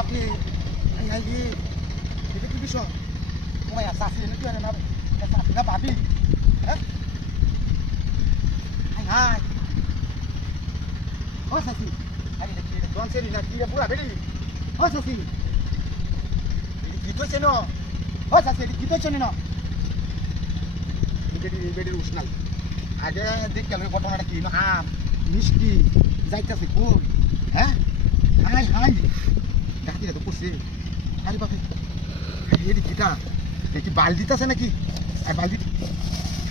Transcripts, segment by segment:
বাপরে হাই রে এটা কি বিষয় তোমায় সাসি নাকি আরে না সাসি না ভাবি হ্যাঁ হাই হাই ও সাসি আরে এটা কি এটা দোন সেরি না কি পুরা বেরি ও সাসি এটা কি তো চেনো ও সাসি এটা কি তো চেনো না বেডির উষ্ণাল আগে দেখতে গেল ঘটনাটা কি আম মিষ্টি যাইতেছে কোন হ্যাঁ হাই হাই ডাকিরা তো পড়ছে আরে বাপে এটি কিটা কি বালদিতেছে নাকি আর বালদি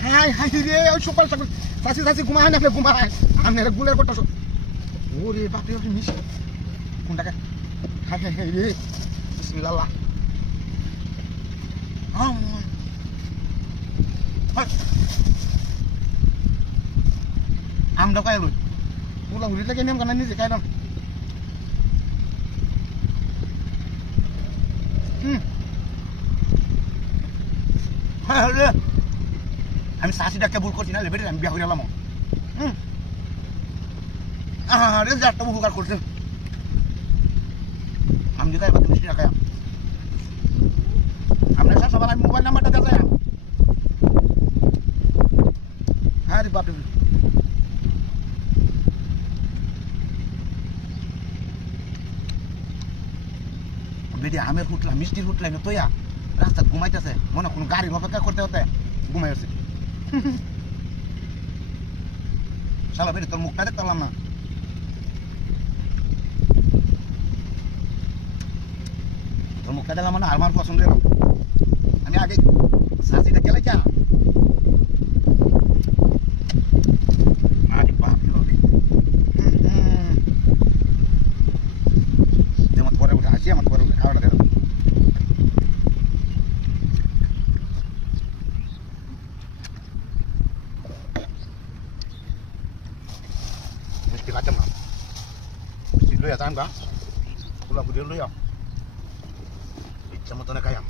হাই হাই রে ওই সকাল সকাল সাসি সাসি ঘুমায় না ঘুমায় আপনারা গুলের করতেছ ওরে বাপরে আপনি মিষ্টি কোনটাকে হাই হাই হাই রে বিসমিল্লাহ আমটা খাই লই পুরা হুড়ি লাগে নেম কানা নিজে খাইলাম আমি শাশিটাকে ভুল করছি না লেবেটে আমি বিয়া করে এলাম আরে একটা উপকার করছে আমি যদি এবার মিষ্টি রাখাই আপনার সবার আমি মোবাইল নাম্বারটা দেখাই হ্যাঁ রে বাপরে বেডি আমের হুটলা মিষ্টির হুটলাই না তোয়া রাস্তা ঘুমাইতেছে মনে কোনো গাড়ির অপেক্ষা করতে হতে ঘুমাই আছে শালা বেডি তোর মুখটা দেখতে পারলাম না তোর মুখটা দেখলাম না আমার পছন্দ আমি আগে সাজিটা গেলে যা আরে বাপ রে যেমন পরে উঠে আসি আমার পরে উঠে খাওয়াটা দেবো মিষ্টি খাচ্ছাম না মিষ্টি লইয়া যাম গা পুরা পুরি লইয়া ইচ্ছা মতনে খাইয়াম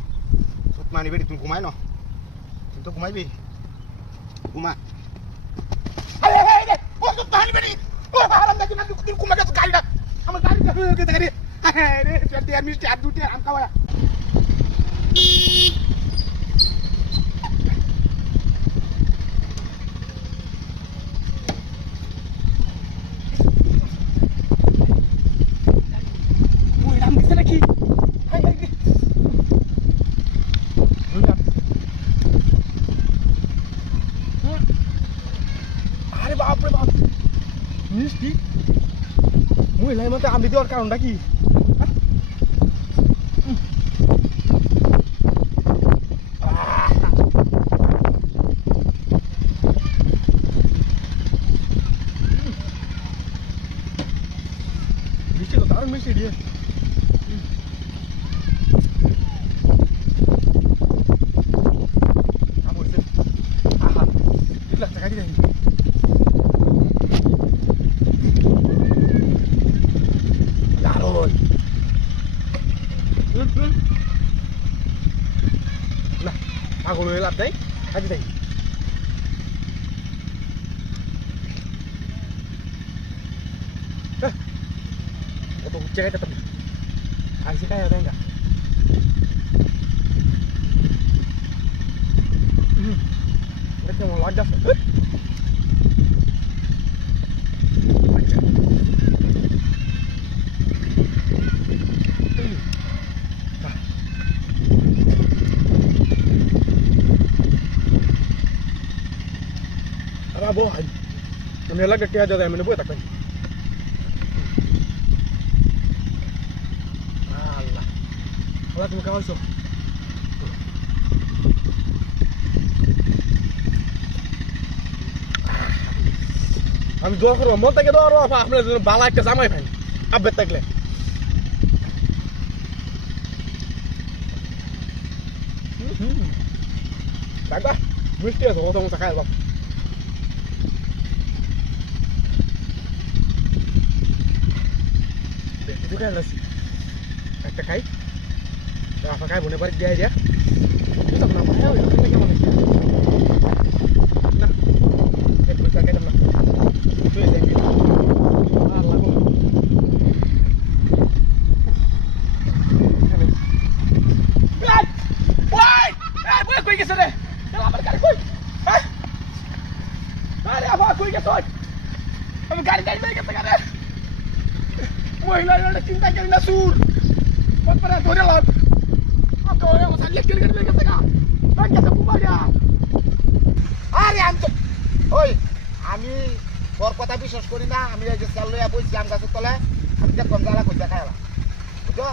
সুত মানি বেড়ি তুই ঘুমাই না তুই তো ঘুমাইবি ঘুমা ও তো পানি বেড়ি ও হারাম দেখি না তুই ঘুমা গেছ গাড়িটা আমার গাড়িটা হয়ে গেছে গাড়ি রে চারটি আর মিষ্টি আর দুটি আম খাওয়া মিষ্টি মহিলার মধ্যে আমি দেওয়ার কারণটা কি মিষ্টি তো দারুণ মিষ্টি দিয়ে আহা এগুলো টাকা দিয়ে না আগল হয়ে লাভ নাই কাজে যাই কত জায়গাটা তুমি আইসি খাই দেন গা এটা কেমন লাগছে Bohan. Kami lagi kaya ada yang menemukan tak? Allah. Allah tu kawan so. Kami dua kru, mau tak kita orang apa? Kami balak ke sama ini. Abet tak le. Tak dah. Mesti ada orang sakal bang. Itu kan nasi. Kata kai. Dah pakai boleh balik dia aja. Itu kenapa ya? Itu kita mana? Nah, kita bisa kita mana? Itu yang kita. Allah. মহিলা এটা চিন্তা করি না সুর পরে ধরে লাগ তো ও সালে কেলে কেলে গেছে গা তাকে তো কুমারিয়া আরে আমি তোর কথা বিশ্বাস করি না আমি এই যে চাল লইয়া বইছি আম গাছের তলে আমি দেখলাম জ্বালা করে দেখাইলাম বুঝছো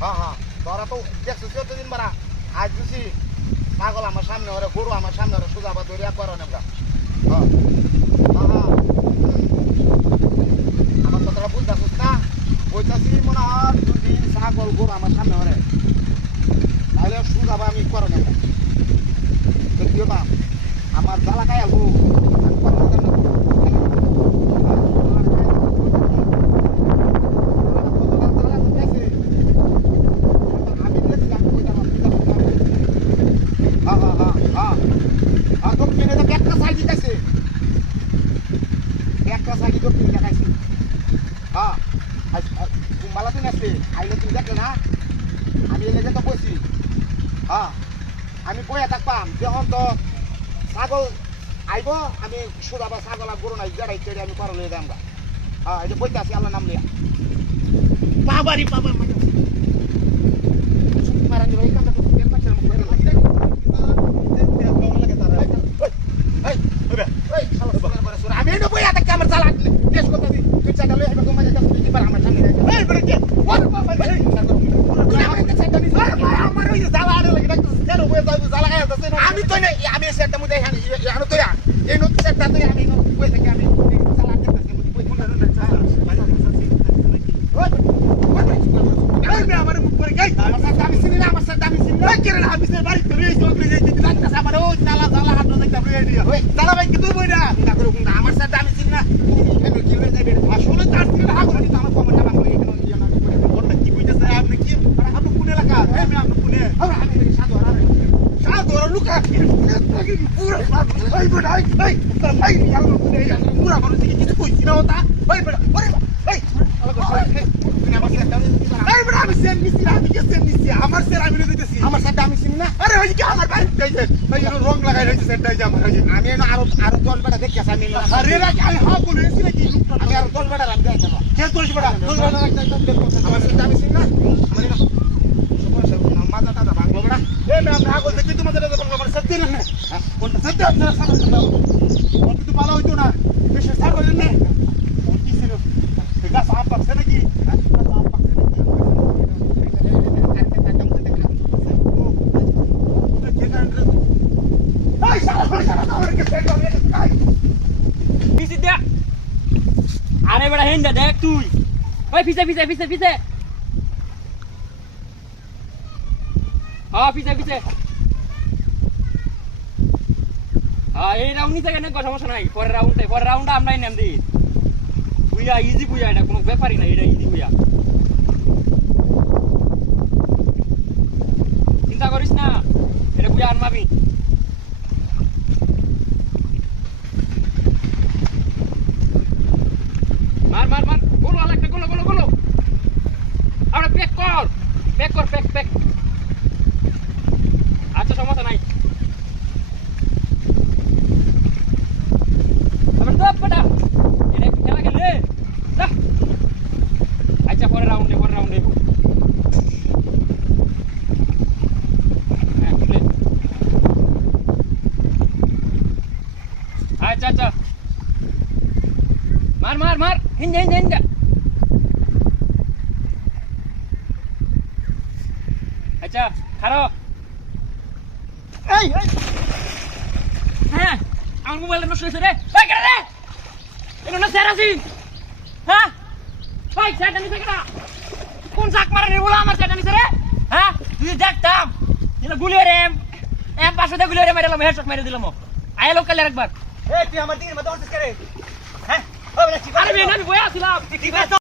হ্যাঁ তোরা তো দেখছিস দিন বারা আজ বুঝি পাগল আমার সামনে ওরে গরু আমার সামনে ওরে সোজা বা দরিয়া করো নেমরা হ্যাঁ আমার কথাটা বুঝতেছিস না বইতাছি মনে হয় যদি ছাগল গরু আমার সামনে ওরে তাহলে সোজা বা আমি করো নেমরা দেখিও না আমার জ্বালা খাই আলবো আমি বইয়া থাকবাম যখন তো ছাগল আইব আমি সোজা বা ছাগল আর গরু নাই গাড়াই চেড়ে আমি পারো লয়ে যাবো এই যে বইতে আছি আল্লাহ নাম লিয়া বাবারি বাবা মারানি ভাই কাটা তো পেন পাচ্ছিলাম আমি এনে বইয়া থাকি আমার চালা টেস্ট করতে দিই তুই চাটা লয়ে আইবা তোমার কাছে দিতে পার আমার সামনে এই বড় কে ওর বাবা ভাই আমার কাছে চাটা নিস আমার ওই জ্বালা আড়ে লাগে ডাক্তার কেন বইয়া যাবো জ্বালা খায় আছে আমি তো নেই আমি সেটা মুদে এখানে এখানে তো এই নো সেটা তো আমি নো বইয়া থাকি আমি জ্বালা করতেছি বই কোন না চালা আমার মুখ করে গাই আমার সাথে আমি চিনি না আমার সাথে আমি চিনি না কেন আমি সে বাড়ি করে এই চোখ রেখে দিতে ডাক্তার আমার ও জ্বালা জ্বালা হাত ধরে দেখতে বইয়া দিও ওই জ্বালা ভাই কি তুই বই না ডাক্তার কোনটা আমার সাথে আমি চিনি না কেন কি হয়ে যাবে আসলে তার থেকে হাত ধরে আমার কমর না বাংলা এখানে ইয়া না করে কোনটা কি কইতাছে আপনি কি আপনি কোন এলাকা আমি আপনি কোন আমি সাধু আর লুকা পুরো ভাই ভাই ভাই তার ভাই আলো কোন পুরো মানুষ কি কিছু কইছি না ওটা ভাই বড় ওরে ভাই আমার সাথে এই বড় আমি সেন মিছি আমি কে সেন মিছি আমার সেন আমি দিতেছি আমার সাথে আমি চিনি না আরে ওই কি আমার ভাই যাইছে ভাই রং লাগাই রইছে সেনটাই যা আমার আমি আরো আরো 10 বেটা দেখি আমি আরে রে আমি হা বলেছি নাকি আমি আরো 10 বেটা রাখ যাইতাম কে 10 বেটা 10 বেটা রাখ যাইতাম আমার সাথে আমি চিনি না আমার না সমস্যা মাথা টাটা ভাঙলো বেটা এই না আমি আগল দেখি তোমাদের বাংলা আমার সাথে না কোনটা সাথে আপনারা সাথে দাও কিন্তু ভালো হইতো না বেশি সার করেন না কি ছিল গাছ আম পাকছে নাকি আরে বড় হেন্দা দেখ তুই ওই পিছে পিছে পিছে পিছে পিছে পিছে এই রাউন্ড নিতে গেলে কোনো সমস্যা নাই পরের রাউন্ডে আমরাই নাম দিই বুইয়া ইজি বুইয়া এটা কোনো ব্যাপারই না এটা ইজি বুইয়া চিন্তা করিস না এটা বুইয়া আনমাবি মার মার মার গোলো আলাদা গোলো গোলো গোলো আরে প্যাক কর প্যাক আচ্ছা সমস্যা নাই আবার তো বড়া এটা খেলা গেলে যা আচ্ছা পরে রাউন্ডে আচ্ছা মার হিন্দা আচ্ছা খারো এই হ্যাঁ আমার মোবাইল নষ্ট হয়েছে রে ভাই কেন রে এগুলো সেরাসি হ্যাঁ ভাই সেটা নিতে কেনা কোন চাক মারে রে বলা আমার সেটা নিতে রে হ্যাঁ তুই দেখতাম এটা গুলিয়ে রে এম পাশে দিয়ে গুলিয়ে রে মেরেলাম হেডশট মেরে দিলাম আয় লোক কালে একবার এই তুই আমার দিকে মত করছিস রে হ্যাঁ আরে আমি বইয়া ছিলাম